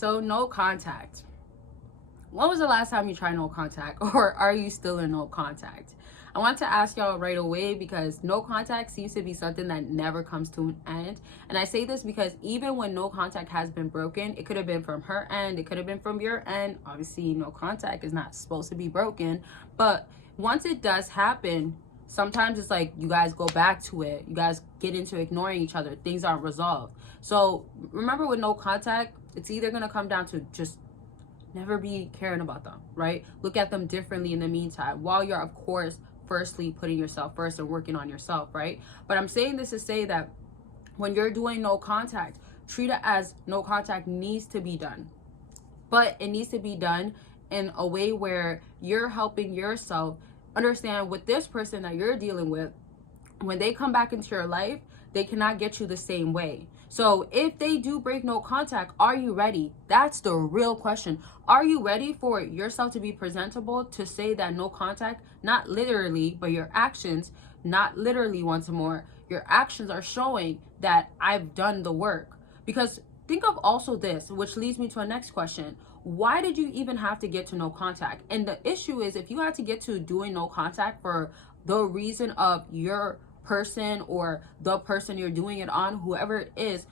So no contact. When was the last time you tried no contact, or are you still in no contact? I want to ask y'all right away because no contact seems to be something that never comes to an end. And I say this because even when no contact has been broken, it could have been from her end, it could have been from your end. Obviously, no contact is not supposed to be broken, but once it does happen, sometimes it's like you guys go back to it, you guys get into ignoring each other, things aren't resolved. So remember, with no contact, it's either going to come down to just never be caring about them, right? Look at them differently in the meantime, while you're, of course, firstly putting yourself first and working on yourself, right? But I'm saying this to say that when you're doing no contact, treat it as no contact needs to be done, but it needs to be done in a way where you're helping yourself understand with this person that you're dealing with, when they come back into your life, they cannot get you the same way. So if they do break no contact, are you ready? That's the real question. Are you ready for yourself to be presentable to say that no contact, not literally, but your actions, not literally once more, your actions are showing that I've done the work? Because think of also this, which leads me to a next question. Why did you even have to get to no contact? And the issue is, if you had to get to doing no contact for the reason of your person or the person you're doing it on, whoever it is,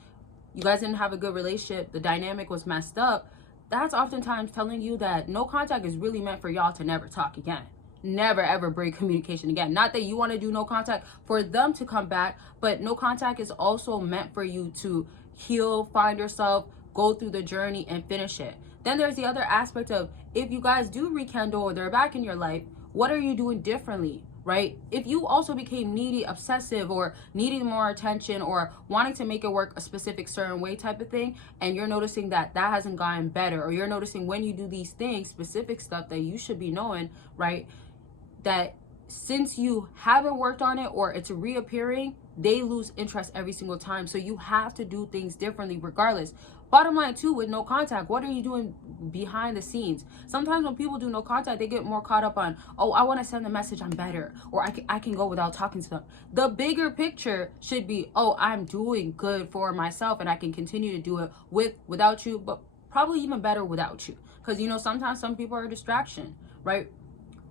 you guys didn't have a good relationship, the dynamic was messed up, that's oftentimes telling you that no contact is really meant for y'all to never talk again. Never ever break communication again. Not that you want to do no contact for them to come back, but no contact is also meant for you to heal, find yourself, go through the journey and finish it. Then there's the other aspect of, if you guys do rekindle or they're back in your life, what are you doing differently? Right? If you also became needy, obsessive, or needing more attention, or wanting to make it work a specific certain way type of thing, and you're noticing that that hasn't gotten better, or you're noticing when you do these things, specific stuff that you should be knowing, right, that since you haven't worked on it or it's reappearing, they lose interest every single time. So you have to do things differently regardless. Bottom line too, with no contact, what are you doing behind the scenes? Sometimes when people do no contact, they get more caught up on, oh, I want to send a message, I'm better, or I can go without talking to them. The bigger picture should be, oh, I'm doing good for myself and I can continue to do it without you, but probably even better without you. Because, you know, sometimes some people are a distraction, right?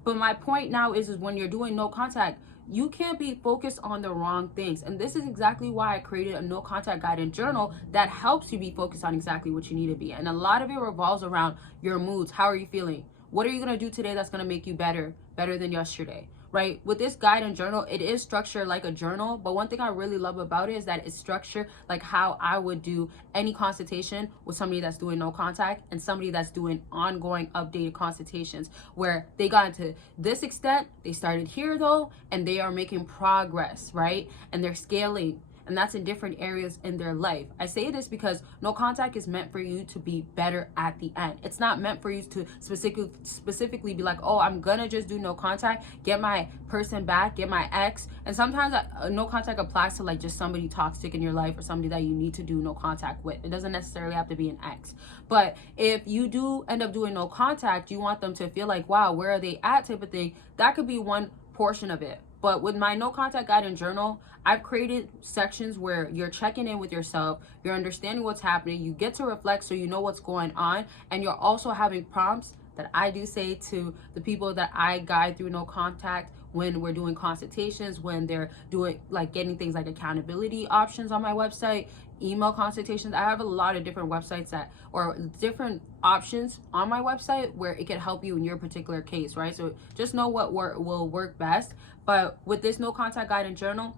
But my point now is when you're doing no contact, you can't be focused on the wrong things. And this is exactly why I created a no contact guide and journal that helps you be focused on exactly what you need to be. And a lot of it revolves around your moods. How are you feeling? What are you going to do today that's going to make you better than yesterday? Right? With this guide and journal, it is structured like a journal, but one thing I really love about it is that it's structured like how I would do any consultation with somebody that's doing no contact and somebody that's doing ongoing updated consultations, where they got to this extent, they started here though, and they are making progress, right? And they're scaling. And that's in different areas in their life. I say this because no contact is meant for you to be better at the end. It's not meant for you to specifically be like, oh, I'm gonna just do no contact, get my person back, get my ex. And sometimes no contact applies to like just somebody toxic in your life or somebody that you need to do no contact with. It doesn't necessarily have to be an ex. But if you do end up doing no contact, you want them to feel like, wow, where are they at type of thing. That could be one portion of it. But with my no contact guide and journal, I've created sections where you're checking in with yourself, you're understanding what's happening, you get to reflect so you know what's going on, and you're also having prompts that I do say to the people that I guide through no contact when we're doing consultations, when they're doing like getting things like accountability options on my website, email consultations. I have a lot of different websites that, or different options on my website where it can help you in your particular case, right? So just know what will work best. But with this no contact guide and journal,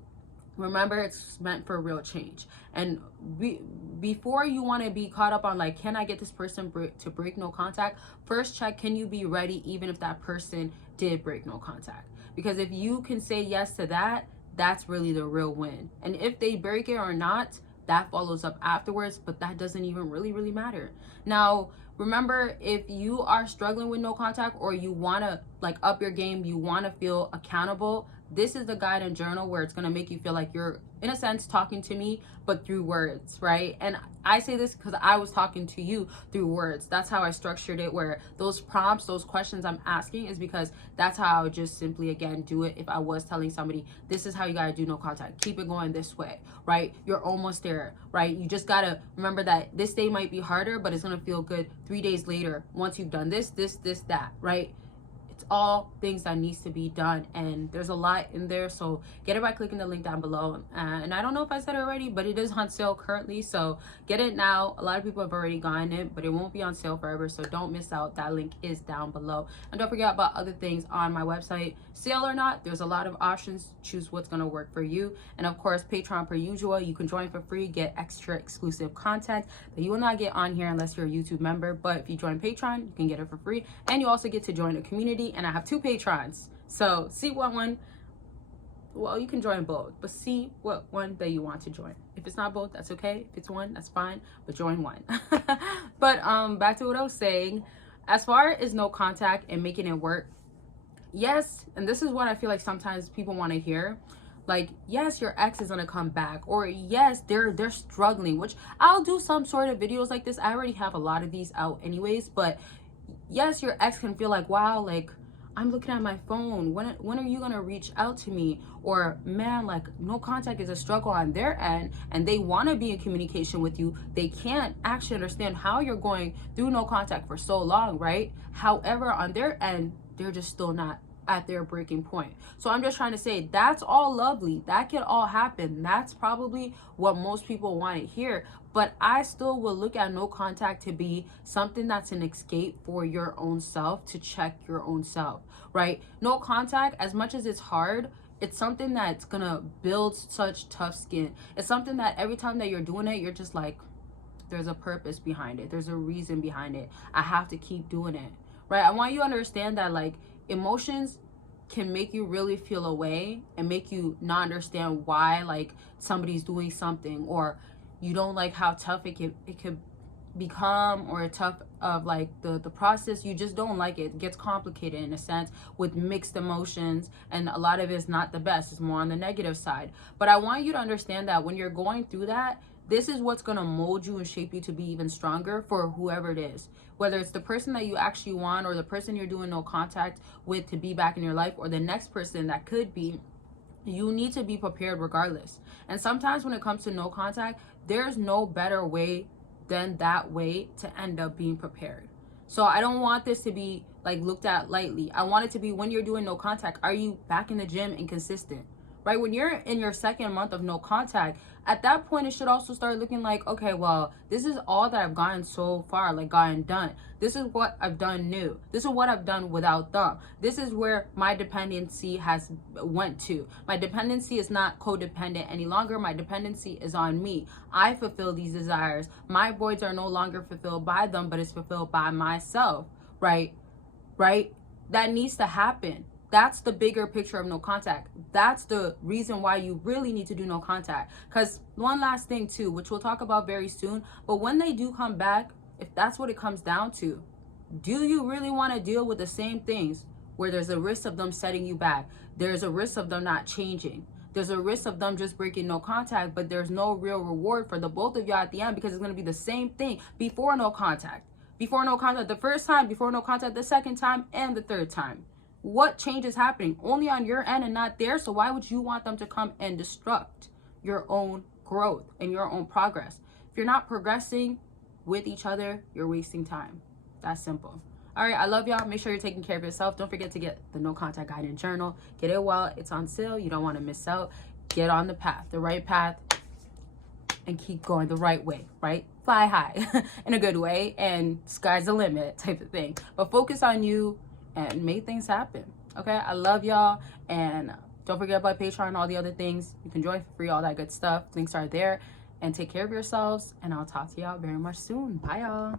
remember, it's meant for real change. And before you want to be caught up on like, can I get this person to break no contact? First check, can you be ready even if that person did break no contact? Because if you can say yes to that, that's really the real win. And if they break it or not, that follows up afterwards, but that doesn't even really matter. Now, remember, if you are struggling with no contact or you want to like up your game, you want to feel accountable, this is the guide and journal where it's going to make you feel like you're, in a sense, talking to me, but through words, right? And I say this because I was talking to you through words. That's how I structured it, where those prompts, those questions I'm asking is because that's how I would just simply, again, do it if I was telling somebody, this is how you got to do no contact. Keep it going this way, right? You're almost there, right? You just got to remember that this day might be harder, but it's going to feel good 3 days later once you've done this, that, right? All things that needs to be done, and there's a lot in there, so get it by clicking the link down below. And I don't know if I said it already, but it is on sale currently, so get it now. A lot of people have already gotten it, but it won't be on sale forever, so don't miss out. That link is down below. And don't forget about other things on my website. Sale or not, there's a lot of options. Choose what's going to work for you. And of course, Patreon per usual, you can join for free, get extra exclusive content that you will not get on here unless you're a YouTube member. But if you join Patreon, you can get it for free, and you also get to join a community. And I have 2 patrons, so see what one, well, you can join both, but see what one that you want to join. If it's not both, that's okay. If it's one, that's fine, but join one. But back to what I was saying, as far as no contact and making it work, yes, and this is what I feel like sometimes people want to hear, like, yes, your ex is gonna come back, or yes, they're struggling, which I'll do some sort of videos like this. I already have a lot of these out anyways, but yes, your ex can feel like, wow, like, I'm looking at my phone, when are you gonna reach out to me? Or, man, like, no contact is a struggle on their end, and they want to be in communication with you. They can't actually understand how you're going through no contact for so long, right? However, on their end, they're just still not at their breaking point. So I'm just trying to say, that's all lovely, that can all happen. That's probably what most people want to hear, but I still will look at no contact to be something that's an escape for your own self, to check your own self, right? No contact, as much as it's hard, it's something that's gonna build such tough skin. It's something that every time that you're doing it, you're just like, there's a purpose behind it, there's a reason behind it, I have to keep doing it, right? I want you to understand that, like, emotions can make you really feel away and make you not understand why, like, somebody's doing something, or you don't like how tough it could become, or tough of like the process. You just don't like it. It gets complicated in a sense with mixed emotions, and a lot of it is not the best. It's more on the negative side. But I want you to understand that when you're going through that, this is what's going to mold you and shape you to be even stronger for whoever it is. Whether it's the person that you actually want, or the person you're doing no contact with to be back in your life, or the next person that could be, you need to be prepared regardless. And sometimes when it comes to no contact, there's no better way than that way to end up being prepared. So I don't want this to be like looked at lightly. I want it to be, when you're doing no contact, are you back in the gym and consistent? Right? When you're in your 2nd month of no contact, at that point, it should also start looking like, okay, well, this is all that I've gotten so far, like gotten done. This is what I've done new. This is what I've done without them. This is where my dependency has went to. My dependency is not codependent any longer. My dependency is on me. I fulfill these desires. My voids are no longer fulfilled by them, but it's fulfilled by myself, right? Right? That needs to happen. That's the bigger picture of no contact. That's the reason why you really need to do no contact. Because one last thing too, which we'll talk about very soon, but when they do come back, if that's what it comes down to, do you really want to deal with the same things where there's a risk of them setting you back? There's a risk of them not changing. There's a risk of them just breaking no contact, but there's no real reward for the both of y'all at the end, because it's going to be the same thing before no contact. Before no contact the first time, before no contact the second time, and the third time. What change is happening? Only on your end and not theirs. So why would you want them to come and destruct your own growth and your own progress? If you're not progressing with each other, you're wasting time. That's simple. All right, I love y'all. Make sure you're taking care of yourself. Don't forget to get the no contact guide and journal. Get it while it's on sale. You don't want to miss out. Get on the path, the right path, and keep going the right way, right? Fly high in a good way, and sky's the limit type of thing. But focus on you and make things happen. Okay, I love y'all, and don't forget about Patreon and all the other things. You can join for free, all that good stuff. Links are there. And take care of yourselves, and I'll talk to y'all very much soon. Bye, y'all.